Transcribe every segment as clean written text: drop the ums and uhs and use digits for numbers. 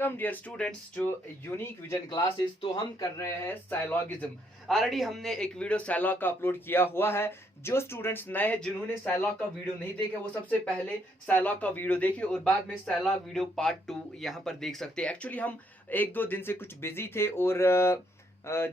Welcome dear students to unique vision classes. तो हम कर रहे हैं साइलॉगिज्म। ऑलरेडी हमने एक वीडियो साइलॉग का अपलोड किया हुआ है। जो स्टूडेंट्स नए हैं जिन्होंने साइलॉग का वीडियो नहीं देखे वो सबसे पहले साइलॉग का वीडियो देखे और बाद में साइलॉग वीडियो पार्ट 2 यहाँ पर देख सकते हैं। एक्चुअली हम एक दो दिन से कुछ बिजी थे और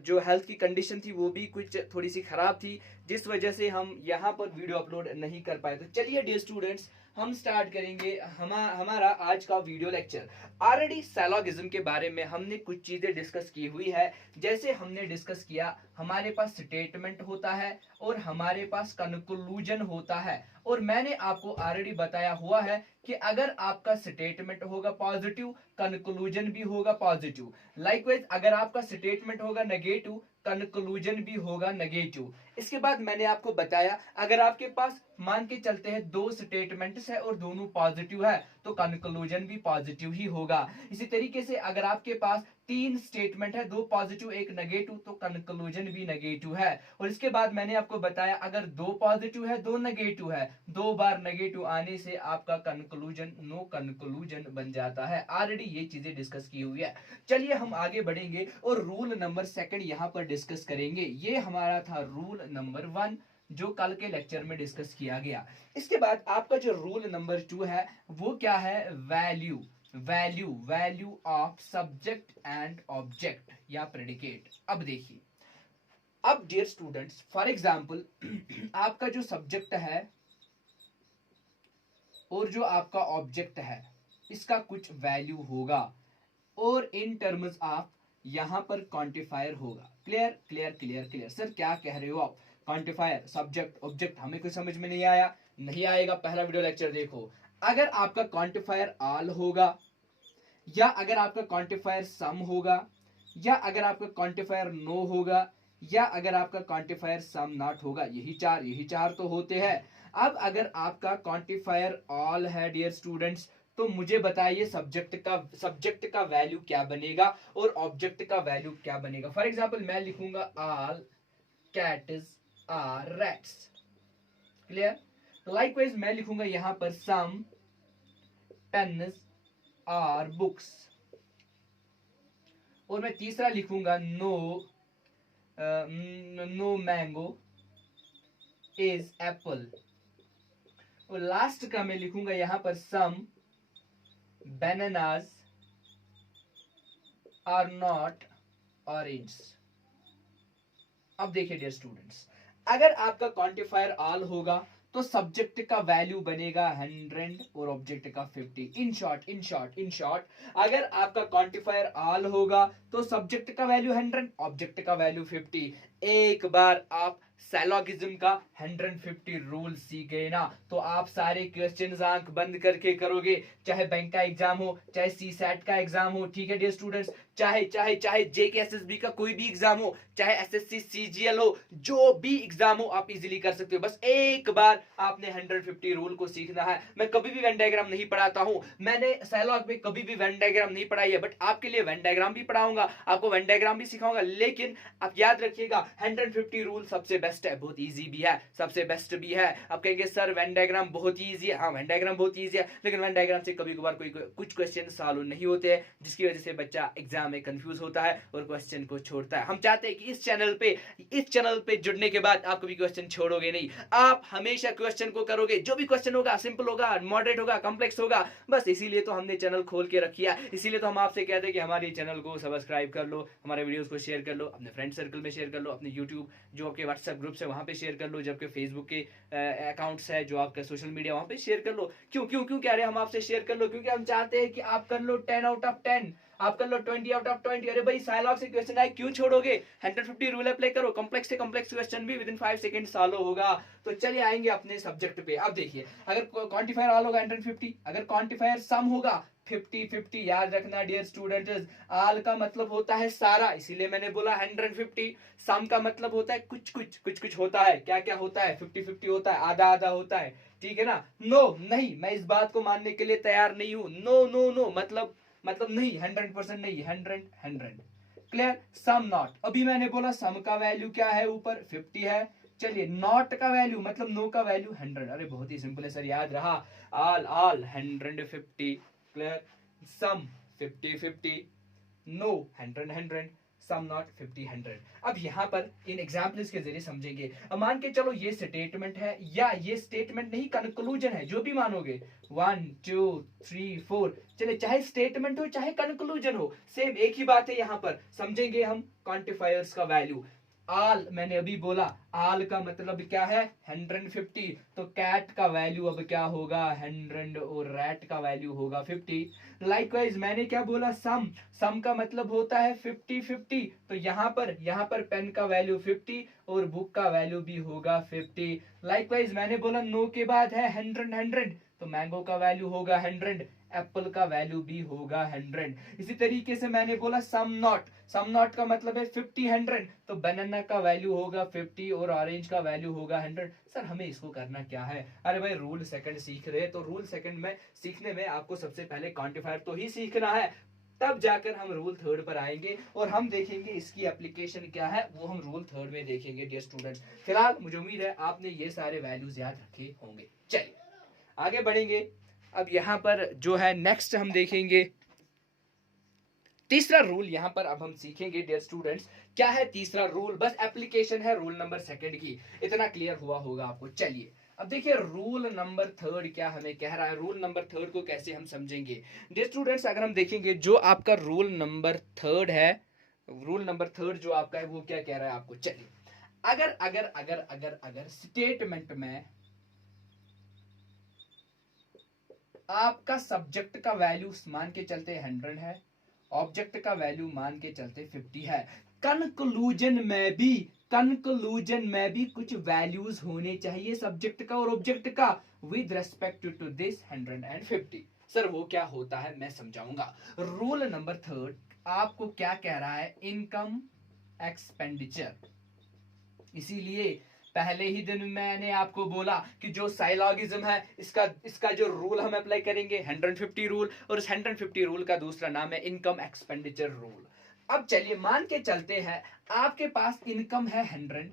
जो हेल्थ की कंडीशन थी वो भी कुछ थोड़ी सी खराब थी, जिस वजह से हम यहाँ पर वीडियो अपलोड नहीं कर पाए। तो चलिए डियर स्टूडेंट्स हम स्टार्ट करेंगे हमारा आज का वीडियो लेक्चर। ऑलरेडी साइलॉगिज्म के बारे में हमने कुछ चीजें डिस्कस की हुई है। जैसे हमने डिस्कस किया हमारे पास स्टेटमेंट होता है और हमारे पास कंक्लूजन होता है, और मैंने आपको ऑलरेडी बताया हुआ है कि अगर आपका स्टेटमेंट होगा पॉजिटिव कंक्लूजन भी होगा पॉजिटिव। लाइकवाइज अगर आपका स्टेटमेंट होगा नेगेटिव कंक्लूजन भी होगा नेगेटिव। इसके बाद मैंने आपको बताया अगर आपके पास मान के चलते हैं दो स्टेटमेंट्स है और दोनों पॉजिटिव है तो कंक्लूजन भी पॉजिटिव ही होगा। इसी तरीके से अगर आपके पास तीन स्टेटमेंट है, दो पॉजिटिव एक नेगेटिव, तो कंक्लूजन भी नेगेटिव है। और इसके बाद मैंने आपको बताया अगर दो पॉजिटिव है दो नेगेटिव है, दो बार नेगेटिव आने से आपका कंक्लूजन नो कंक्लूजन बन जाता है। ऑलरेडी ये चीजें डिस्कस की हुई है। चलिए हम आगे बढ़ेंगे और रूल नंबर सेकंड यहाँ पर डिस्कस करेंगे। ये हमारा था रूल नंबर 1 जो कल के लेक्चर में डिस्कस किया गया। इसके बाद आपका जो रूल नंबर 2 है वो क्या है, value value value of subject and object या प्रेडिकेट। अब देखिए, अब डियर स्टूडेंट्स फॉर एग्जांपल आपका जो सब्जेक्ट है और जो आपका ऑब्जेक्ट है इसका कुछ वैल्यू होगा और इन टर्म्स ऑफ यहां पर क्वांटिफायर होगा। Clear clear clear clear. Sir क्या कह रहे हो आप, क्वांटिफायर सब्जेक्ट ऑब्जेक्ट हमें कुछ समझ में नहीं आया? नहीं आएगा, पहला वीडियो लेक्चर देखो। अगर आपका क्वांटिफायर ऑल होगा या अगर आपका क्वांटिफायर सम होगा या अगर आपका क्वांटिफायर नो होगा या अगर आपका क्वांटिफायर सम नॉट होगा, यही चार तो होते हैं। अब अगर आपका क्वांटिफायर ऑल है डियर स्टूडेंट्स तो मुझे बताइए सब्जेक्ट का वैल्यू क्या बनेगा और ऑब्जेक्ट का वैल्यू क्या बनेगा। फॉर एग्जांपल मैं लिखूंगा all cats are rats. Clear. Likewise मैं लिखूंगा यहां पर सम पेन्स आर बुक्स, और मैं तीसरा लिखूंगा नो मैंगो इज एप्पल, और लास्ट का मैं लिखूंगा यहां पर सम बनानास आर नॉट ऑरेंज। अब देखिए डियर स्टूडेंट्स, अगर आपका क्वांटिफायर ऑल होगा तो सब्जेक्ट का वैल्यू बनेगा 100 और ऑब्जेक्ट का 50। इन शॉर्ट अगर आपका क्वांटिफायर ऑल होगा तो सब्जेक्ट का वैल्यू 100 ऑब्जेक्ट का वैल्यू 50। एक बार आप साइलॉगिज्म का 150 रूल सीख गए ना तो आप सारे क्वेश्चंस आंख बंद करके करोगे, चाहे बैंक का एग्जाम हो चाहे सीसैट का एग्जाम हो। ठीक है डियर स्टूडेंट्स, चाहे चाहे चाहे जेकेएसएसबी का कोई भी एग्जाम हो, चाहे एसएससी सीजीएल हो, जो भी एग्जाम हो आप इजीली कर सकते हो। बस एक बार आपने 150 रूल को सीखना है। मैं कभी भी वेन डायग्राम नहीं पढ़ाता हूं, मैंने साइलॉग में कभी भी वेन डायग्राम नहीं पढ़ाई है, बट आपके लिए वेन डायग्राम भी पढ़ाऊंगा, आपको वेन डायग्राम भी सिखाऊंगा। लेकिन आप याद रखिएगा 150 रूल सबसे बेस्ट है, बहुत इजी भी है, सबसे बेस्ट भी है। आप कहेंगे सर वेन डायग्राम बहुत ही इजी है। हाँ वेन डायग्राम बहुत इजी है, लेकिन वेन डायग्राम से कभी कभार कुछ क्वेश्चन सॉल्व नहीं होते हैं, जिसकी वजह से बच्चा एग्जाम में कंफ्यूज होता है और क्वेश्चन को छोड़ता है। हम चाहते हैं कि इस चैनल पे जुड़ने के बाद आप कभी क्वेश्चन छोड़ोगे नहीं, आप हमेशा क्वेश्चन को करोगे। जो भी क्वेश्चन होगा सिंपल होगा, मॉडरेट होगा, कॉम्प्लेक्स होगा, बस इसीलिए तो हमने चैनल खोल के रखी है। इसीलिए तो हम आपसे कहते हैं कि हमारे चैनल को सब्सक्राइब कर लो, हमारे वीडियोस को शेयर कर लो, अपने फ्रेंड सर्कल में शेयर कर लो, अपने यूट्यूब जो आपके व्हाट्सएप ग्रुप्स है वहां पे शेयर कर लो, जबकि फेसबुक के अकाउंट्स है जो आपका सोशल मीडिया वहां पे शेयर कर लो। क्यों क्यों क्यों कह रहे हैं हम आपसे शेयर कर लो? क्योंकि हम चाहते हैं कि आप कर लो 10 आउट ऑफ 10, आप कर लो 20 आउट ऑफ 20। अरे भाई साइलॉग से क्वेश्चन आए क्यों छोड़ोगे? 150 रूल अप्लाई करो, कॉम्प्लेक्स से कॉम्प्लेक्स क्वेश्चन भी विद इन 5 सेकंड सॉल्व होगा। तो चलिए आएंगे अपने सब्जेक्ट पे। अब देखिए अगर क्वांटिफायर ऑल होगा 150, अगर क्वांटिफायर सम होगा 50-50। याद रखना डियर स्टूडेंट्स, ऑल का मतलब होता है सारा, इसीलिए मैंने बोला 150। सम का मतलब होता है कुछ होता है। क्या क्या होता है? 50-50 होता है, आधा आधा होता है। ठीक है ना? नो नहीं, मैं इस बात को मानने के लिए तैयार नहीं हूं। नो नो नो मतलब नहीं, 100% नहीं, 100। क्लियर। सम नॉट, अभी मैंने बोला सम का वैल्यू क्या है, ऊपर 50 है। चलिए नॉट का वैल्यू मतलब नो का वैल्यू 100। अरे बहुत ही सिंपल है सर, याद रहा। All 150। Clear. Some 50-50, no 100-100, some not 50-100। अब यहाँ पर इन एग्जाम्पल्स के जरिए समझेंगे। अब मान के चलो ये स्टेटमेंट है या ये स्टेटमेंट नहीं कंक्लूजन है, जो भी मानोगे 1 2 3 4, चले चाहे स्टेटमेंट हो चाहे कंक्लूजन हो, सेम एक ही बात है। यहाँ पर समझेंगे हम क्वांटिफायर्स का वैल्यू। आल मैंने अभी बोला, आल का मतलब क्या है 150, तो कैट का वैल्यू अब क्या होगा 100 और रैट का वैल्यू होगा 50। लाइकवाइज मैंने क्या बोला, सम, सम का मतलब होता है 50-50, तो यहाँ पर पेन का वैल्यू 50 और बुक का वैल्यू भी होगा 50। लाइकवाइज मैंने बोला नो के बाद है 100-100, तो मैंगो का वैल्यू होगा 100, एप्पल का वैल्यू भी होगा 100। इसी तरीके से मैंने बोला सम नॉट, सम नॉट का मतलब है 50-100, तो बनाना का वैल्यू होगा 50 और ऑरेंज का वैल्यू होगा 100। सर हमें इसको करना क्या है? अरे भाई रूल सेकंड सीख रहे हैं, तो रूल सेकंड में सीखने में आपको सबसे पहले क्वांटिफायर तो ही सीखना है, तब जाकर हम रूल थर्ड पर आएंगे और हम देखेंगे इसकी एप्लीकेशन क्या है, वो हम रूल थर्ड में देखेंगे डियर स्टूडेंट्स। फिलहाल मुझे उम्मीद है आपने ये सारे वैल्यूज याद रखे होंगे। चलिए आगे बढ़ेंगे। अब यहाँ पर जो है नेक्स्ट हम देखेंगे तीसरा रूल। यहाँ पर अब हम सीखेंगे डियर स्टूडेंट्स क्या है तीसरा रूल, बस एप्लीकेशन है रूल नंबर सेकंड की, इतना क्लियर हुआ होगा आपको। चलिए अब देखिए रूल नंबर थर्ड क्या हमें कह रहा है, रूल नंबर थर्ड को कैसे हम समझेंगे डियर स्टूडेंट्स। अगर हम देखेंगे जो आपका रूल नंबर थर्ड है, रूल नंबर थर्ड जो आपका है वो क्या कह रहा है आपको। चलिए अगर अगर अगर अगर अगर स्टेटमेंट में आपका सब्जेक्ट का वैल्यू मान के चलते 100 है, ऑब्जेक्ट का वैल्यू मान के चलते 50 है, कंक्लूजन में भी कुछ वैल्यूज होने चाहिए सब्जेक्ट का और ऑब्जेक्ट का with respect to this 150। Sir वो क्या होता है मैं समझाऊंगा। रूल नंबर थर्ड आपको क्या कह रहा है, इनकम एक्सपेंडिचर। इसीलिए पहले ही दिन मैंने आपको बोला कि जो साइलॉगिज्म है इसका जो रूल हम अप्लाई करेंगे 150 रूल, और इस 150 रूल का दूसरा नाम है इनकम एक्सपेंडिचर रूल। अब चलिए मान के चलते हैं आपके पास इनकम है 100,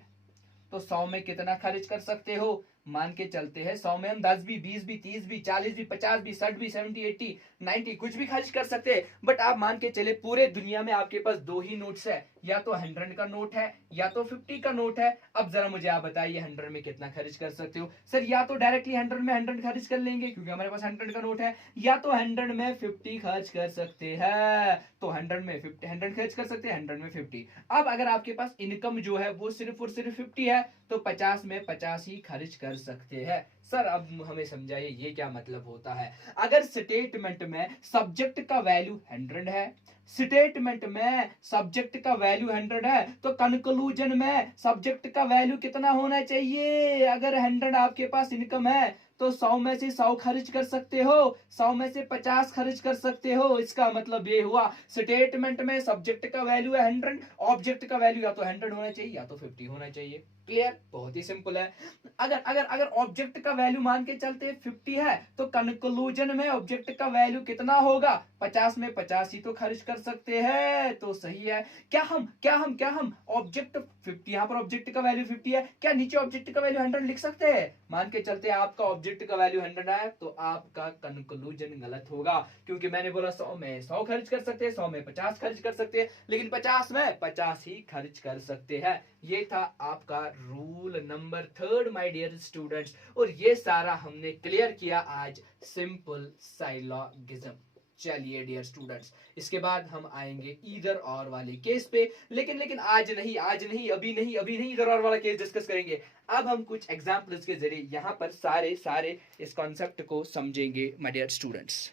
तो 100 में कितना खर्च कर सकते हो, मान के चलते हैं 100 में हम 10 भी 20 भी 30 भी 40 भी 50 भी 60 भी 70 80 90 कुछ भी खर्च कर सकते हैं। बट आप मान के चले पूरे दुनिया में आपके पास दो ही नोट्स है, या तो 100 का नोट है या तो 50 का नोट है। अब जरा मुझे आप बताइए 100 में कितना खर्च कर सकते हो। सर या तो डायरेक्टली 100 में 100 खर्च कर लेंगे क्योंकि हमारे पास 100 का नोट है, या तो 100 में 50 खर्च कर सकते हैं, तो 100 में 50 100 खर्च कर सकते हैं, 100 में 50। अब अगर आपके पास इनकम जो है वो सिर्फ और सिर्फ 50 है, तो 50 में 50 ही खर्च कर सकते हैं। सर अब हमें समझाइए ये क्या मतलब होता है। अगर स्टेटमेंट में सब्जेक्ट का वैल्यू 100 है, स्टेटमेंट में सब्जेक्ट का वैल्यू 100 है, तो कंक्लूजन में सब्जेक्ट का वैल्यू कितना होना चाहिए। अगर 100 आपके पास इनकम है तो 100 में से 100 खर्च कर सकते हो, 100 में से 50 खर्च कर सकते हो। इसका मतलब ये हुआ स्टेटमेंट में सब्जेक्ट का वैल्यू है 100, ऑब्जेक्ट का वैल्यू या तो 100 होना चाहिए या तो 50 होना चाहिए। क्लियर, बहुत ही सिंपल है। अगर अगर अगर ऑब्जेक्ट का वैल्यू मान के चलते 50 है, तो कंक्लूजन में ऑब्जेक्ट का वैल्यू कितना होगा, 50 में 50 ही तो खर्च कर सकते हैं, तो सही है। क्या हम ऑब्जेक्ट 50, यहां पर ऑब्जेक्ट का वैल्यू 50 है, क्या नीचे ऑब्जेक्ट का वैल्यू 100 लिख सकते हैं। मान के चलते आपका ऑब्जेक्ट का वैल्यू 100 है, तो आपका कंक्लूजन गलत होगा, क्योंकि मैंने बोला 100 में 100 खर्च कर सकते हैं, 100 में 50 खर्च कर सकते हैं, लेकिन 50 में 50 ही खर्च कर सकते हैं। ये था आपका rule number third my dear students, और ये सारा हमने क्लियर किया आज सिंपल साइलॉगिज्म। चलिए डियर स्टूडेंट्स, इसके बाद हम आएंगे ईदर और वाले केस पे, लेकिन आज नहीं अभी नहीं ईदर और वाला केस डिस्कस करेंगे। अब हम कुछ एग्जांपल्स के जरिए यहां पर सारे इस कॉन्सेप्ट को समझेंगे माय डियर स्टूडेंट्स।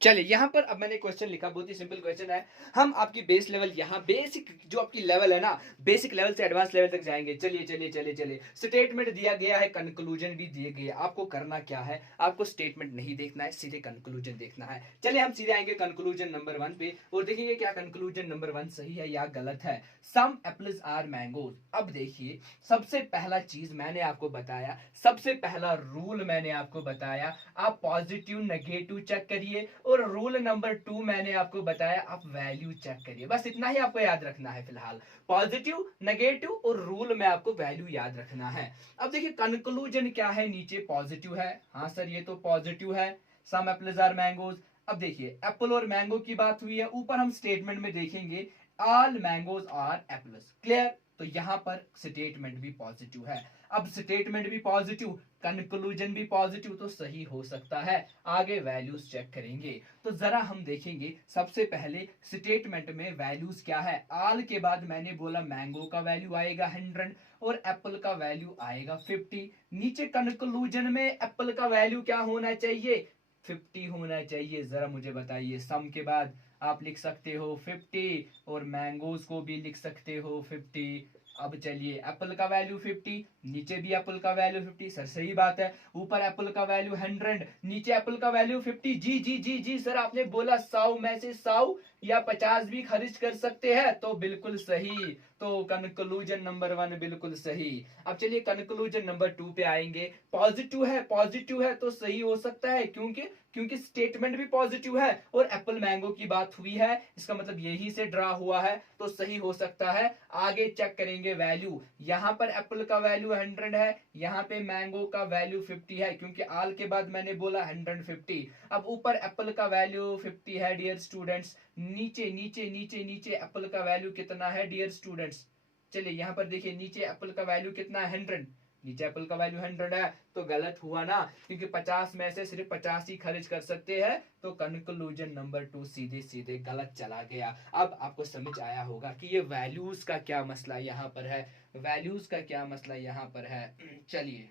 चलिए यहां पर अब मैंने क्वेश्चन लिखा, बहुत ही सिंपल क्वेश्चन है। हम आपकी बेस लेवल, यहाँ बेसिक जो आपकी लेवल है ना, बेसिक लेवल से एडवांस लेवल तक जाएंगे। चलिए स्टेटमेंट दिया गया है, कंक्लूजन भी दिए गए। आपको करना क्या है, आपको स्टेटमेंट नहीं देखना है, सीधे कंक्लूजन देखना है। चलिए हम सीधे आएंगे कंक्लूजन नंबर 1 पे और देखेंगे क्या कंक्लूजन नंबर 1 सही है या गलत है। सम एप्पल्स आर मैंगोज। अब देखिए सबसे पहला चीज मैंने आपको बताया, सबसे पहला रूल मैंने आपको बताया, आप पॉजिटिव नेगेटिव चेक करिए, और रूल नंबर 2 मैंने आपको बताया आप वैल्यू चेक करिए। बस इतना ही आपको याद रखना है फिलहाल, पॉजिटिव नेगेटिव और रूल में आपको वैल्यू याद रखना है। अब देखिए कंक्लूजन क्या है, नीचे पॉजिटिव है, हाँ सर ये तो पॉजिटिव है, सम एप्पल्स आर मैंगोज। अब देखिए एप्पल और मैंगो की बात हुई है, ऊपर हम स्टेटमेंट में देखेंगे all mangoes are apples. Clear? तो यहां पर स्टेटमेंट भी पॉजिटिव है। अब स्टेटमेंट भी पॉजिटिव, कंक्लूजन भी पॉजिटिव, तो सही हो सकता है। आगे वैल्यूज चेक करेंगे। तो जरा हम देखेंगे सबसे पहले स्टेटमेंट में वैल्यूज क्या है। ऑल के बाद मैंने बोला मैंगो का वैल्यू आएगा 100 और एप्पल का वैल्यू आएगा 50। नीचे कंक्लूजन में एप्पल का वैल्यू क्या होना चाहिए? 50 होना चाहिए। जरा मुझे बताइए, सम के बाद आप लिख सकते हो 50 और मैंगोज को भी लिख सकते हो 50। अब चलिए एप्पल का वैल्यू 50, नीचे भी एप्पल का वैल्यू 50। सर सही बात है, ऊपर एप्पल का वैल्यू 100, नीचे एप्पल का वैल्यू 50। जी जी जी जी सर, आपने बोला 100 में से 100 या 50 भी खर्च कर सकते हैं, तो बिल्कुल सही। तो कंक्लूजन नंबर 1 बिल्कुल सही। अब चलिए कंक्लूजन नंबर 2 पे आएंगे। पॉजिटिव है, पॉजिटिव है तो सही हो सकता है, क्योंकि क्योंकि स्टेटमेंट भी पॉजिटिव है और एप्पल मैंगो की बात हुई है, इसका मतलब यही से ड्रा हुआ है, तो सही हो सकता है। आगे चेक करेंगे वैल्यू। यहां पर एप्पल का वैल्यू 100 है, यहां पे मैंगो का वैल्यू 50 है, क्योंकि आल के बाद मैंने बोला 150। अब ऊपर एप्पल का वैल्यू 50 है डियर स्टूडेंट्स, नीचे नीचे नीचे नीचे एप्पल का वैल्यू कितना है डियर स्टूडेंट्स? चलिए यहां पर देखिए नीचे एप्पल का वैल्यू कितना है? 100। नीचे एप्पल का वैल्यू 100 है, तो गलत हुआ ना, क्योंकि 50 में से सिर्फ 50 ही खर्च कर सकते हैं, तो कंक्लूजन नंबर 2 सीधे सीधे गलत चला गया। अब आपको समझ आया होगा कि ये वैल्यूज का क्या मसला यहां पर है, वैल्यूज का क्या मसला यहां पर है। चलिए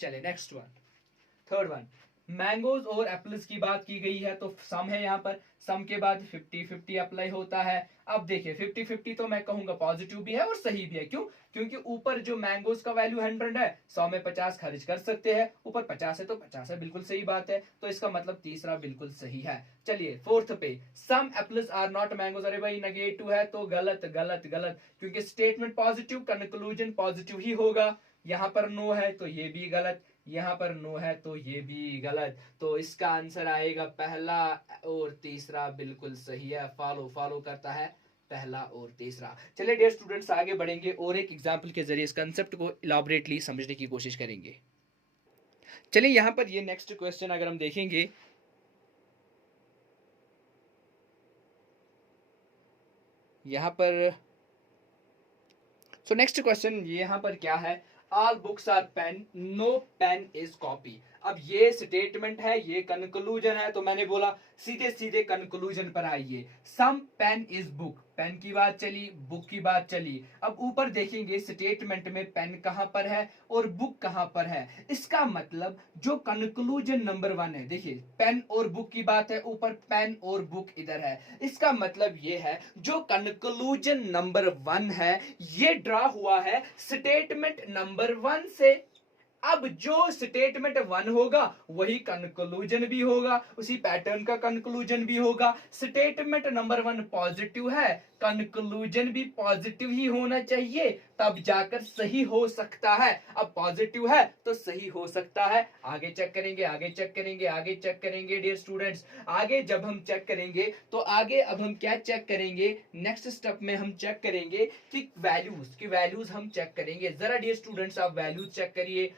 चलिए next one, third one. Mangoes और एप्पल्स की बात की गई है, तो सम है यहाँ पर, सम के बाद 50-50 अप्लाई होता है। अब देखिए 50-50 तो मैं कहूंगा पॉजिटिव भी है और सही भी है। क्यों? क्योंकि ऊपर जो मैंगोज का वैल्यू 100 है, 100 में 50 खर्च कर सकते हैं, ऊपर 50 है तो 50 है, बिल्कुल सही बात है। तो इसका मतलब तीसरा बिल्कुल सही है। चलिए फोर्थ पे, सम एप्पल्स आर नॉट मैंगोज। अरे भाई नेगेटिव है, तो गलत गलत गलत, क्योंकि स्टेटमेंट पॉजिटिव, कंक्लूजन पॉजिटिव ही होगा। यहाँ पर नो है तो ये भी गलत, यहाँ पर नो है तो ये भी गलत, तो इसका आंसर आएगा पहला और तीसरा बिल्कुल सही है। फॉलो फॉलो करता है पहला और तीसरा। चलिए डियर स्टूडेंट्स आगे बढ़ेंगे और एक एग्जांपल के जरिए इस कंसेप्ट को इलाबोरेटली समझने की कोशिश करेंगे। चलिए यहाँ पर ये नेक्स्ट क्वेश्चन अगर हम देखेंगे, यहाँ पर सो नेक्स्ट क्वेश्चन यहाँ पर क्या है? All books are pen, no pen is copy. अब ये स्टेटमेंट है, ये कंक्लूजन है, तो मैंने बोला सीधे सीधे कंक्लूजन पर आइए। Some pen is book, pen की बात चली, बुक की बात चली। अब ऊपर देखेंगे स्टेटमेंट में पेन कहां पर है और बुक कहां पर है। इसका मतलब जो कंक्लूजन नंबर 1 है, देखिए पेन और बुक की बात है, ऊपर पेन और बुक इधर है। इसका मतलब ये है जो कंक्लूजन नंबर 1 है ये ड्रा हुआ है स्टेटमेंट नंबर 1 से। अब जो स्टेटमेंट 1 होगा वही कंक्लूजन भी होगा, उसी पैटर्न का कंक्लूजन भी होगा। स्टेटमेंट नंबर 1 पॉजिटिव है, कंक्लूजन भी पॉजिटिव ही होना चाहिए, तब जाकर सही हो सकता है। अब पॉजिटिव है तो सही हो सकता है। आगे चेक करेंगे, आगे चेक करेंगे, आगे चेक करेंगे डियर स्टूडेंट्स। आगे जब हम चेक करेंगे तो आगे अब हम क्या चेक करेंगे, नेक्स्ट स्टेप में हम चेक करेंगे कि वैल्यूज हम चेक करेंगे। जरा डियर स्टूडेंट्स आप वैल्यूज चेक करिए।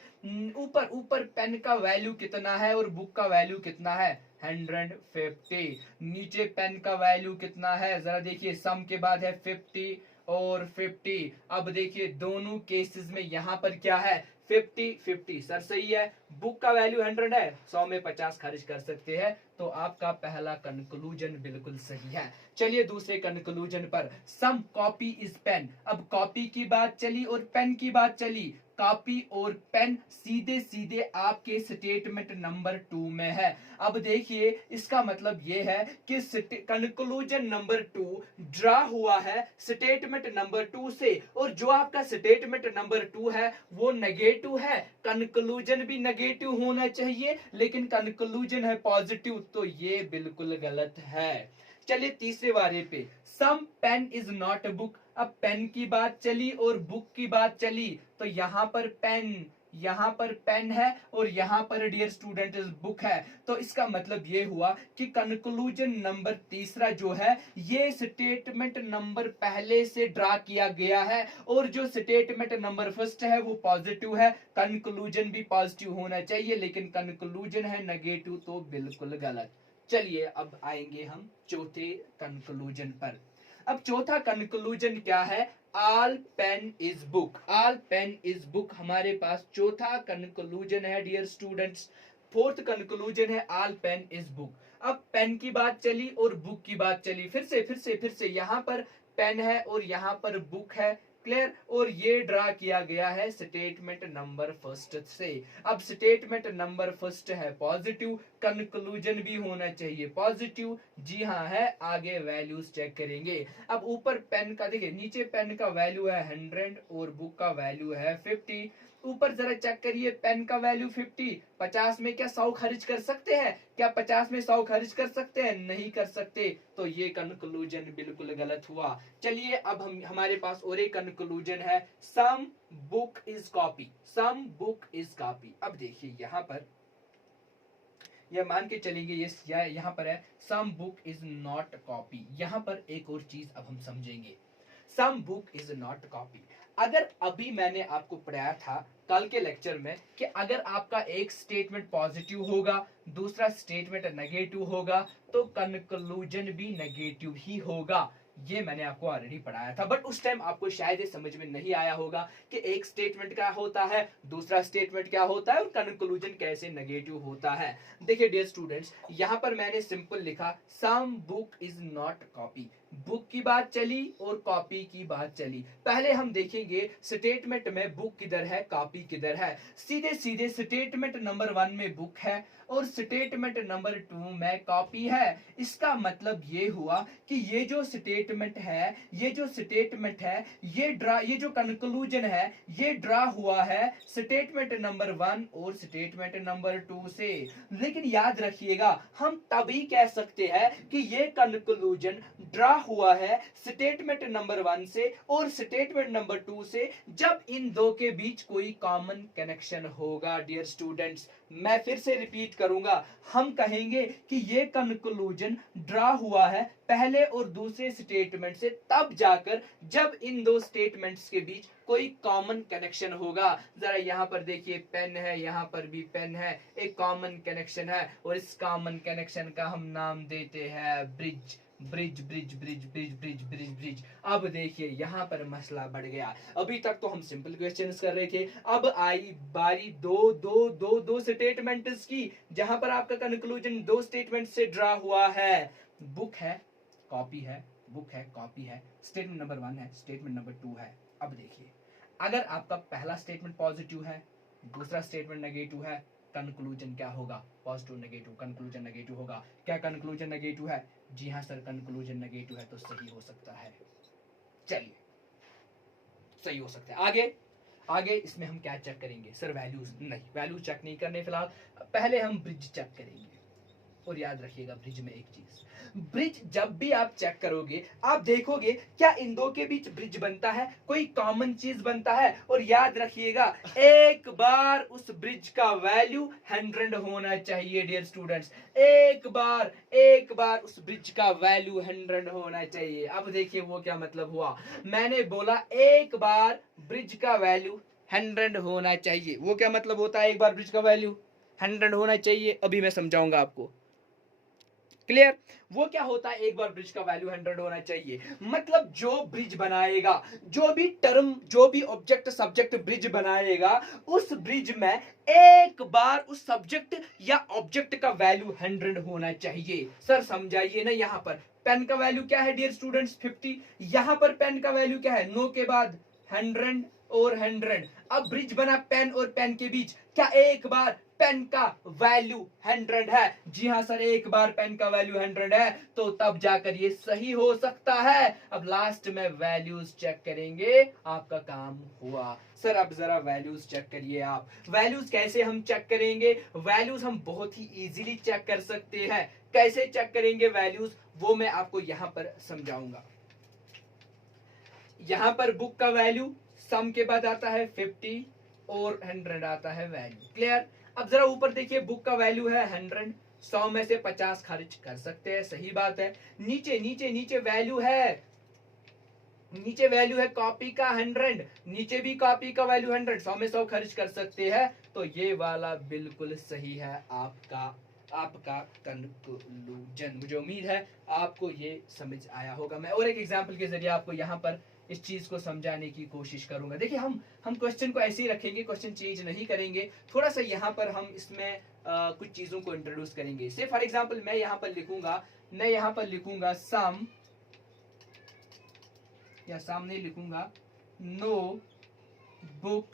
ऊपर ऊपर पेन का वैल्यू कितना है और बुक का वैल्यू कितना है? 150। नीचे पेन का वैल्यू कितना है जरा देखिए, सम के बाद है 50 और 50। अब देखिए दोनों केसेस में यहां पर क्या है? 50-50 सर सही है। बुक का वैल्यू 100 है, 100 में 50 खर्च कर सकते हैं, तो आपका पहला कंक्लूजन बिल्कुल सही है। चलिए दूसरे कंक्लूजन पर, सम कॉपी इज पेन। अब कॉपी की बात चली और पेन की बात चली, कॉपी और पेन सीधे सीधे आपके स्टेटमेंट नंबर 2 में है। अब देखिए इसका मतलब यह है कि कंक्लूजन नंबर 2 ड्रा हुआ है स्टेटमेंट नंबर 2 से, और जो आपका स्टेटमेंट नंबर 2 है वो नेगेटिव है, कंक्लूजन भी नेगेटिव होना चाहिए, लेकिन कंक्लूजन है पॉजिटिव, तो ये बिल्कुल गलत है। चलिए तीसरे वाले पे, some pen is not book. अब पेन की बात चली और बुक की बात चली, तो यहां पर पेन, यहाँ पर पेन है और यहाँ पर डियर स्टूडेंट बुक है। तो इसका मतलब ये हुआ कि कंक्लूजन नंबर तीसरा जो है ये स्टेटमेंट नंबर पहले से ड्रा किया गया है और जो स्टेटमेंट नंबर फर्स्ट है वो पॉजिटिव है। कंक्लूजन भी पॉजिटिव होना चाहिए, लेकिन कंक्लूजन है नेगेटिव तो बिल्कुल गलत। चलिए अब आएंगे हम चौथे कंक्लूजन पर। अब चौथा कंक्लूजन क्या है? All pen is book. All pen is book हमारे पास चौथा कंक्लूजन है डियर स्टूडेंट्स। फोर्थ कंक्लूजन है ऑल पेन इज बुक। अब पेन की बात चली और बुक की बात चली, फिर से यहाँ पर पेन है और यहाँ पर बुक है, क्लियर। और ये ड्रा किया गया है स्टेटमेंट नंबर फर्स्ट से। अब स्टेटमेंट नंबर फर्स्ट है पॉजिटिव, कंक्लूजन भी होना चाहिए पॉजिटिव, जी हाँ है। आगे वैल्यूज चेक करेंगे। अब ऊपर पेन का देखिए, नीचे पेन का वैल्यू है 100 और बुक का वैल्यू है 50। ऊपर जरा चेक करिए, पेन का वैल्यू 50, 50 में क्या 100 खर्च कर सकते हैं? क्या 50 में 100 खर्च कर सकते हैं? नहीं कर सकते। तो ये कंक्लूजन बिल्कुल गलत हुआ। चलिए अब हमारे पास और एक कंक्लूजन है, some book is copy. Some book is copy. अब देखिए यहाँ पर यह मान के चलेंगे ये यहाँ पर है some book is not copy. यहाँ पर एक और चीज अब हम समझेंगे, some book is not copy. अगर अभी मैंने आपको पढ़ाया था कल के लेक्चर में कि अगर आपका एक स्टेटमेंट पॉजिटिव होगा, दूसरा स्टेटमेंट नेगेटिव होगा, तो कंक्लूजन भी नेगेटिव ही होगा। ये मैंने आपको ऑलरेडी पढ़ाया था, बट उस टाइम आपको शायद ये समझ में नहीं आया होगा कि एक स्टेटमेंट क्या होता है, दूसरा स्टेटमेंट क्या होता है और कंक्लूजन कैसे नेगेटिव होता है। देखिए डियर स्टूडेंट्स, यहाँ पर मैंने सिंपल लिखा some book is not copy. Book की बात चली और कॉपी की बात चली। पहले हम देखेंगे स्टेटमेंट में बुक किधर है, कॉपी किधर है। सीधे सीधे स्टेटमेंट नंबर 1 में बुक है और स्टेटमेंट नंबर 2 में कॉपी है। इसका मतलब ये हुआ कि ये जो स्टेटमेंट है ये जो कंक्लूजन है ये ड्रा हुआ है स्टेटमेंट नंबर 1 और स्टेटमेंट नंबर 2 से। लेकिन याद रखिएगा, हम तभी कह सकते हैं कि ये कंक्लूजन ड्रा हुआ है स्टेटमेंट नंबर 1 से और स्टेटमेंट नंबर 2 से जब इन दो के बीच कोई कॉमन कनेक्शन होगा। डियर स्टूडेंट्स, मैं फिर से रिपीट करूंगा, हम कहेंगे कि ये कंक्लूजन ड्रा हुआ है पहले और दूसरे स्टेटमेंट से तब जाकर जब इन दो स्टेटमेंट्स के बीच कोई कॉमन कनेक्शन होगा। जरा यहाँ पर देखिए, पेन है, यहाँ पर भी पेन है, एक कॉमन कनेक्शन है और इस कॉमन कनेक्शन का हम नाम देते हैं bridge. Bridge bridge bridge bridge bridge bridge bridge. अब देखिए यहाँ पर मसला बढ़ गया। अभी तक तो हम सिंपल क्वेश्चंस कर रहे थे, अब आई बारी दो स्टेटमेंट्स की, जहां पर आपका कंक्लूजन दो स्टेटमेंट से ड्रा हुआ है। बुक है, कॉपी है, बुक है, कॉपी है। स्टेटमेंट नंबर 1 है, स्टेटमेंट नंबर 2 है। अब देखिए, अगर आपका पहला स्टेटमेंट पॉजिटिव है, दूसरा स्टेटमेंट नेगेटिव है, कंक्लूजन क्या होगा? पॉजिटिव नेगेटिव, कंक्लूजन नेगेटिव होगा। क्या कंक्लूजन नेगेटिव है? जी हाँ सर, कंक्लूजन नेगेटिव है तो सही हो सकता है। चलिए, सही हो सकता है। आगे इसमें हम क्या चेक करेंगे? सर वैल्यूज नहीं, वैल्यूज चेक नहीं करने फिलहाल, पहले हम ब्रिज चेक करेंगे। और याद रखिएगा ब्रिज में एक चीज, ब्रिज जब भी आप चेक करोगे आप देखोगे क्या इन दो के बीच ब्रिज बनता है, कोई कॉमन चीज बनता है। और याद रखिएगा एक बार उस ब्रिज का वैल्यू 100 होना चाहिए। डियर स्टूडेंट्स, एक बार उस ब्रिज का वैल्यू 100 होना चाहिए। अब देखिए वो क्या मतलब हुआ, मैंने बोला एक बार ब्रिज का वैल्यू 100 होना चाहिए। वो क्या मतलब होता है एक बार ब्रिज का वैल्यू 100 होना चाहिए? अभी मैं समझाऊंगा आपको, क्लियर। वो क्या होता है एक बार ब्रिज का वैल्यू 100 होना चाहिए? मतलब जो ब्रिज बनाएगा, जो भी टर्म, जो भी ऑब्जेक्ट सब्जेक्ट ब्रिज बनाएगा, उस ब्रिज में एक बार उस सब्जेक्ट या ऑब्जेक्ट का वैल्यू 100 होना चाहिए। सर समझाइए ना, यहाँ पर पेन का वैल्यू क्या है डियर स्टूडेंट्स? 50। यहाँ पर पेन का वैल्यू क्या है? 9 के बाद 100 और 100। अब ब्रिज बना पेन और पेन के बीच, क्या एक बार पेन का वैल्यू 100 है? जी हाँ सर, एक बार पेन का वैल्यू 100 है तो तब जाकर ये सही हो सकता है। अब लास्ट में वैल्यूज चेक करेंगे, आपका काम हुआ। सर अब जरा वैल्यूज चेक करिए आप। वैल्यूज कैसे हम चेक करेंगे? वैल्यूज हम बहुत ही इजीली चेक कर सकते हैं। कैसे चेक करेंगे वैल्यूज, वो मैं आपको यहां पर समझाऊंगा। यहां पर बुक का वैल्यू सम के बाद आता है 50, और 100 आता है वैल्यू। क्लियर? अब जरा ऊपर देखिए, बुक का वैल्यू है 100, 100 में से 50 खर्च कर सकते हैं, सही बात है। नीचे नीचे नीचे वैल्यू है, नीचे वैल्यू है कॉपी का 100, नीचे भी कॉपी का वैल्यू 100, 100 में 100 खर्च कर सकते हैं, तो ये वाला बिल्कुल सही है आपका कंक्लूजन। मुझे उम्मीद है आपको ये समझ आया होगा। मैं और एक एग्जांपल के जरिए आपको यहाँ पर इस चीज को समझाने की कोशिश करूंगा। देखिए हम क्वेश्चन को ऐसे ही रखेंगे, क्वेश्चन चेंज नहीं करेंगे, थोड़ा सा यहाँ पर हम इसमें कुछ चीजों को इंट्रोड्यूस करेंगे। से फॉर एग्जांपल मैं यहाँ पर लिखूंगा सम, या सामने लिखूंगा नो बुक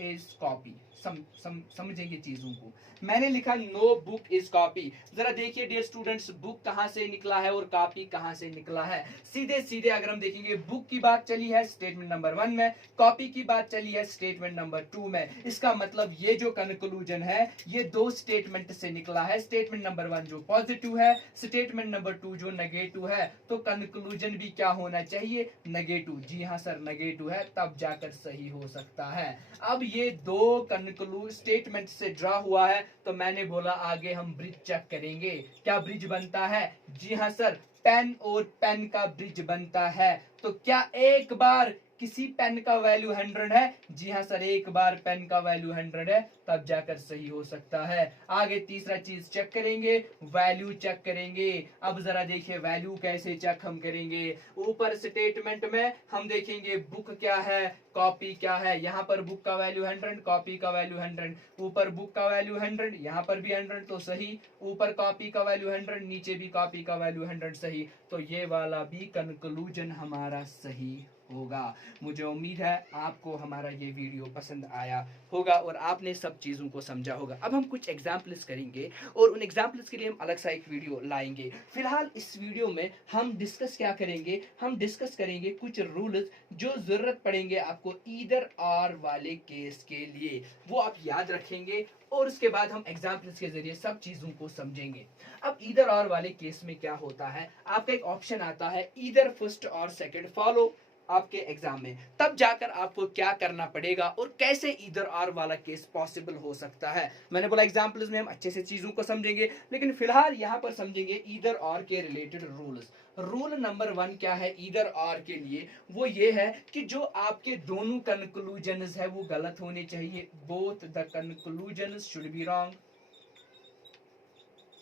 इज कॉपी। समझेंगे चीजों को। मैंने लिखा नो बुक इज कॉपी। जरा देखिए डियर स्टूडेंट्स, बुक कहां से निकला है और कॉपी कहां से निकला है। सीधे सीधे अगर हम देखेंगे, बुक की बात चली है स्टेटमेंट नंबर 1 में, कॉपी की बात चली है स्टेटमेंट नंबर 2 में। इसका मतलब ये जो कंक्लूजन है ये दो स्टेटमेंट से निकला है। स्टेटमेंट नंबर 1 जो पॉजिटिव है, स्टेटमेंट नंबर 2 जो नेगेटिव है, तो कंक्लूजन भी क्या होना चाहिए? नेगेटिव। जी हाँ सर, नेगेटिव है, तब जाकर सही हो सकता है। अब ये दो स्टेटमेंट से ड्रा हुआ है, तो मैंने बोला आगे हम ब्रिज चेक करेंगे। क्या ब्रिज बनता है? जी हाँ सर, पेन और पेन का ब्रिज बनता है। तो क्या एक बार किसी पेन का वैल्यू 100 है? जी हाँ सर, एक बार पेन का वैल्यू 100 है, तब जाकर सही हो सकता है। आगे तीसरा चीज चेक करेंगे, वैल्यू चेक करेंगे। अब जरा देखिए वैल्यू कैसे चेक हम करेंगे। ऊपर स्टेटमेंट में हम देखेंगे बुक क्या है, कॉपी क्या है। यहाँ पर बुक का वैल्यू 100, कॉपी का वैल्यू 100। ऊपर बुक का वैल्यू 100, यहाँ पर भी 100, तो सही। ऊपर कॉपी का वैल्यू 100, नीचे भी कॉपी का वैल्यू 100, सही। तो ये वाला भी कंक्लूजन हमारा सही होगा। मुझे उम्मीद है आपको हमारा ये वीडियो पसंद आया होगा और आपने सब चीज़ों को समझा होगा। अब हम कुछ एग्जाम्पल्स करेंगे और उन एग्जाम्पल्स के लिए हम अलग सा एक वीडियो लाएंगे। फिलहाल इस वीडियो में हम डिस्कस क्या करेंगे? हम डिस्कस करेंगे कुछ रूल्स जो जरूरत पड़ेंगे आपको ईदर और वाले केस के लिए, वो आप याद रखेंगे और उसके बाद हम एग्जाम्पल्स के जरिए सब चीजों को समझेंगे। अब ईदर और वाले केस में क्या होता है, आपका एक ऑप्शन आता है ईदर फर्स्ट और सेकंड फॉलो आपके एग्जाम में, तब जाकर आपको क्या करना पड़ेगा और कैसे ईदर और वाला केस पॉसिबल हो सकता है। मैंने बोला एग्जाम्पल्स में हम अच्छे से चीजों को समझेंगे, लेकिन फिलहाल यहाँ पर समझेंगे ईदर और के रिलेटेड रूल्स। रूल नंबर 1 क्या है ईदर और के लिए? वो ये है कि जो आपके दोनों कंक्लूजन्स है वो गलत होने चाहिए। Both the conclusions should be wrong.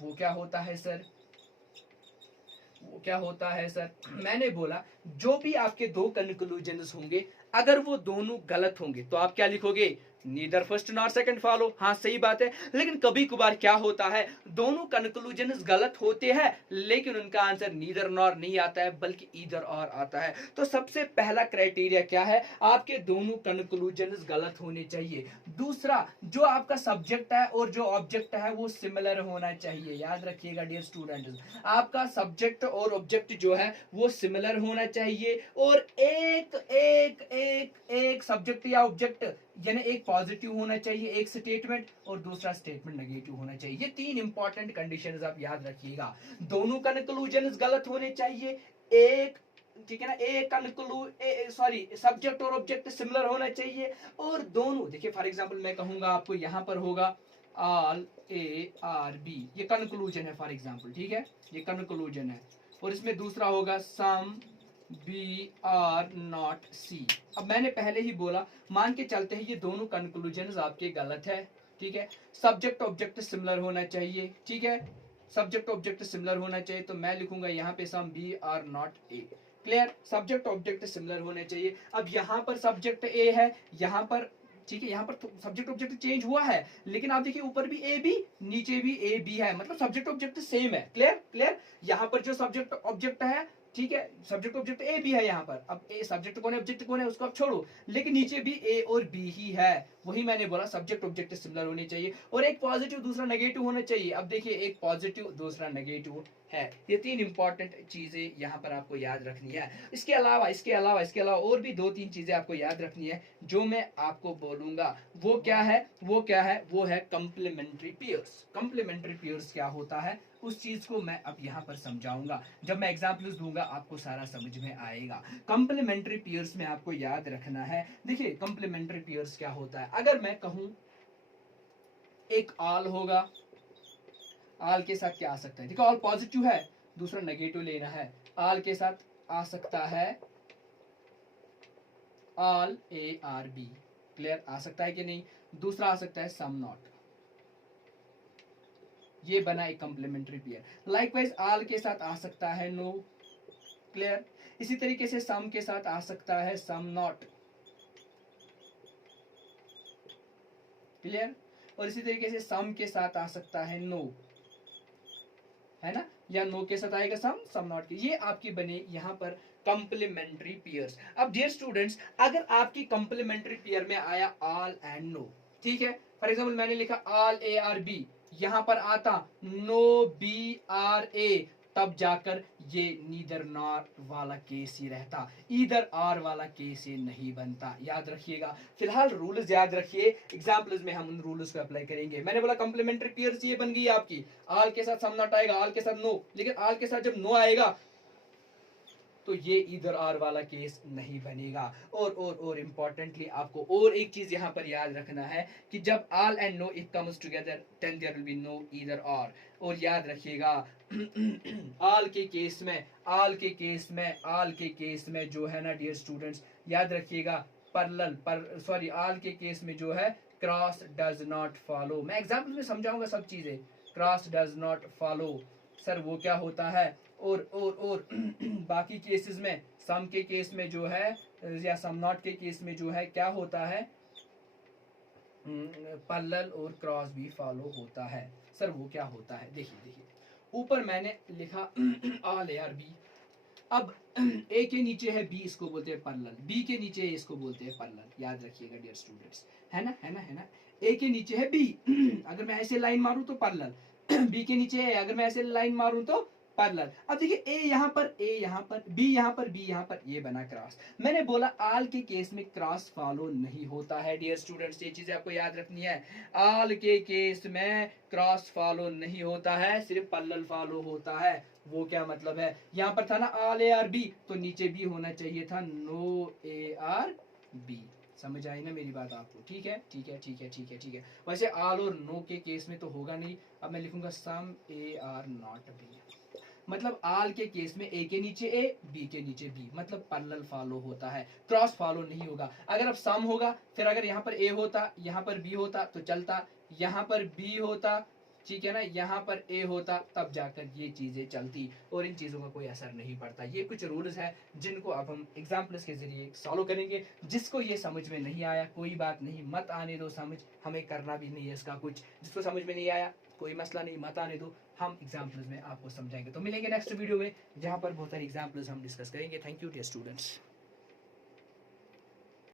वो क्या होता है सर? वो क्या होता है सर? मैंने बोला जो भी आपके दो कंक्लूजन्स होंगे, अगर वो दोनों गलत होंगे तो आप क्या लिखोगे? Neither first nor second follow. हाँ सही बात है, लेकिन कभी कभार क्या होता है, दोनों कंक्लूजन्स गलत होते हैं लेकिन उनका आंसर नीदर नॉर नहीं आता है बल्कि ईदर और आता है। तो सबसे पहला क्राइटेरिया क्या है? आपके दोनों कंक्लूजन्स गलत होने चाहिए। दूसरा, जो आपका सब्जेक्ट है और जो ऑब्जेक्ट है वो सिमिलर होना चाहिए। याद रखिएगा डियर स्टूडेंट्स, आपका सब्जेक्ट और ऑब्जेक्ट जो है वो सिमिलर होना चाहिए और एक सब्जेक्ट या ऑब्जेक्ट यानी एक पॉजिटिव होना चाहिए, एक स्टेटमेंट, और दूसरा स्टेटमेंट नेगेटिव होना चाहिए। ये 3 इंपॉर्टेंट कंडीशंस आप याद रखिएगा। दोनों कंक्लूजन्स गलत होने चाहिए, एक ठीक है ना, सब्जेक्ट और ऑब्जेक्ट सिमिलर होना चाहिए, और दोनों देखिए फॉर एग्जांपल मैं कहूंगा आपको यहाँ पर होगा ऑल ए आर बी, ये कंक्लूजन है फॉर एग्जांपल, ठीक है, ये कंक्लूजन है। और इसमें दूसरा होगा सम बी आर नॉट सी। अब मैंने पहले ही बोला, मान के चलते हैं ये दोनों कंक्लूजन्स आपके गलत है, ठीक है। सब्जेक्ट ऑब्जेक्ट सिमिलर होना चाहिए, ठीक है, सब्जेक्ट ऑब्जेक्ट सिमिलर होना चाहिए, तो मैं लिखूंगा यहाँ पे some B are not A. Clear? Subject object similar होने चाहिए। अब यहाँ पर सब्जेक्ट ए है, यहाँ पर ठीक है, यहाँ पर सब्जेक्ट ऑब्जेक्ट चेंज हुआ है, लेकिन आप देखिए ऊपर भी ए बी, नीचे भी ए बी है, मतलब सब्जेक्ट ऑब्जेक्ट सेम है। क्लियर? यहाँ पर जो सब्जेक्ट ऑब्जेक्ट है, ठीक है, सब्जेक्ट ऑब्जेक्ट ए भी है यहाँ पर। अब ए सब्जेक्ट कौन है, ऑब्जेक्ट कौन है, उसको आप छोड़ो, लेकिन नीचे भी ए और बी ही है। वही मैंने बोला सब्जेक्ट ऑब्जेक्ट सिमिलर होने चाहिए और एक पॉजिटिव दूसरा नेगेटिव होना चाहिए। अब देखिए एक पॉजिटिव दूसरा नेगेटिव है। ये 3 इंपॉर्टेंट चीजें यहाँ पर आपको याद रखनी है। इसके अलावा और भी 2-3 चीजें आपको याद रखनी है जो मैं आपको बोलूंगा। वो क्या है? वो है कंप्लीमेंट्री पेयर्स। कंप्लीमेंट्री पेयर्स क्या होता है उस चीज को मैं अब यहाँ पर समझाऊंगा। जब मैं एग्जाम्पल्स दूंगा होगा आपको सारा समझ में आएगा। कंप्लीमेंट्री पेयर्स में आपको याद रखना है, देखिए कंप्लीमेंट्री पेयर्स क्या होता है। अगर मैं कहूं एक आल होगा, आल के साथ क्या आ सकता है, देखो आल पॉजिटिव है, दूसरा नेगेटिव लेना है। आल के साथ आ सकता है आल ए आर बी, क्लियर, आ सकता है कि नहीं। दूसरा आ सकता है सम नॉट, ये बना एक कंप्लीमेंट्री पेयर। लाइकवाइज आल के साथ आ सकता है नो, क्लियर। इसी तरीके से सम के साथ आ सकता है सम नॉट, क्लियर। और इसी तरीके से सम के साथ आ सकता है नो, है ना, या नो के साथ आएगा सम, सम नॉट के। ये आपकी बने यहाँ पर कंप्लीमेंट्री पेयर्स। अब डियर स्टूडेंट्स, अगर आपकी कंप्लीमेंट्री पेयर में आया ऑल एंड नो, ठीक है, फॉर एग्जांपल मैंने लिखा ऑल ए आर बी, यहां पर आता नो बी आर ए, तब जाकर ये नीदर नॉर वाला केस ही रहता, ईदर आर वाला केस ही नहीं बनता, याद रखिएगा। फिलहाल रूल्स याद रखिए, एग्जांपल्स में हम उन रूल्स को अप्लाई करेंगे। मैंने बोला कंप्लीमेंट्री पेयर्स ये बन गई आपकी, आल के साथ सम नॉट आएगा, आल के साथ नो, लेकिन आल के साथ जब नो आएगा तो ये इधर आर वाला केस नहीं बनेगा। और इंपॉर्टेंटली आपको और एक चीज यहाँ पर याद रखना है कि जब all and no it comes together then there will be no either or. और याद रखिएगा आल के केस में, आल के केस में, आल के केस में जो है ना डियर स्टूडेंट्स, याद रखिएगा पैरेलल पर सॉरी आल के केस में जो है क्रॉस डज नॉट फॉलो। मैं एग्जाम्पल में समझाऊंगा सब चीजें। Cross does not follow sir वो क्या होता है। और बाकी केसेस में, सम के केस में जो है या सम नॉट के केस में जो है क्या होता है, पैरेलल और क्रॉस भी फॉलो होता है। सर वो क्या होता है, देखिए देखिए ऊपर मैंने लिखा ऑल ए आर बी, अब ए के नीचे है बी, इसको बोलते हैं पैरेलल, बी के नीचे है इसको बोलते हैं पैरेलल, याद रखिएगा डियर स्टूडेंट्स, है ना, है ना, है ना। ए के नीचे है बी, अगर मैं ऐसे लाइन मारूं तो पैरेलल, बी के नीचे है, अगर मैं ऐसे लाइन मारूं तो पैरेलल। अब देखिए ए यहाँ पर, ए यहाँ पर, बी यहाँ पर, बी यहाँ पर, ये बना क्रॉस। मैंने बोला आल के केस में क्रॉस फॉलो नहीं होता है डियर स्टूडेंट्स, ये चीजें आपको याद रखनी है। आल के केस में क्रॉस फॉलो नहीं होता है, सिर्फ पैरेलल फॉलो होता है। वो क्या मतलब है, यहाँ पर था ना आल ए आर बी, तो नीचे भी होना चाहिए था नो ए आर बी। समझ आई ना मेरी बात आपको, ठीक है, ठीक है, ठीक है, ठीक है, ठीक है। वैसे आल और नो के केस में तो होगा नहीं। अब मैं लिखूंगा सम ए आर नॉट बी, मतलब आल के केस में ए के नीचे ए, बी के नीचे बी, मतलब पैरेलल फॉलो होता है, क्रॉस फॉलो नहीं होगा। अगर अब सम होगा, फिर अगर यहाँ पर ए होता, यहाँ पर बी होता तो चलता, यहाँ पर बी होता, ठीक है ना, यहाँ पर ए होता, तब जाकर ये चीजें चलती, और इन चीजों का कोई असर नहीं पड़ता। ये कुछ रूल्स है जिनको अब हम एग्जाम्पल्स के जरिए सॉल्व करेंगे। जिसको ये समझ में नहीं आया कोई बात नहीं, मत आने दो समझ, हमें करना भी नहीं है इसका कुछ। जिसको समझ में नहीं आया कोई मसला नहीं, मत आने दो, हम एग्जाम्पल्स में आपको समझाएंगे। तो मिलेंगे नेक्स्ट वीडियो में, जहां पर बहुत सारी एग्जाम्पल्स हम डिस्कस करेंगे। Thank you dear students.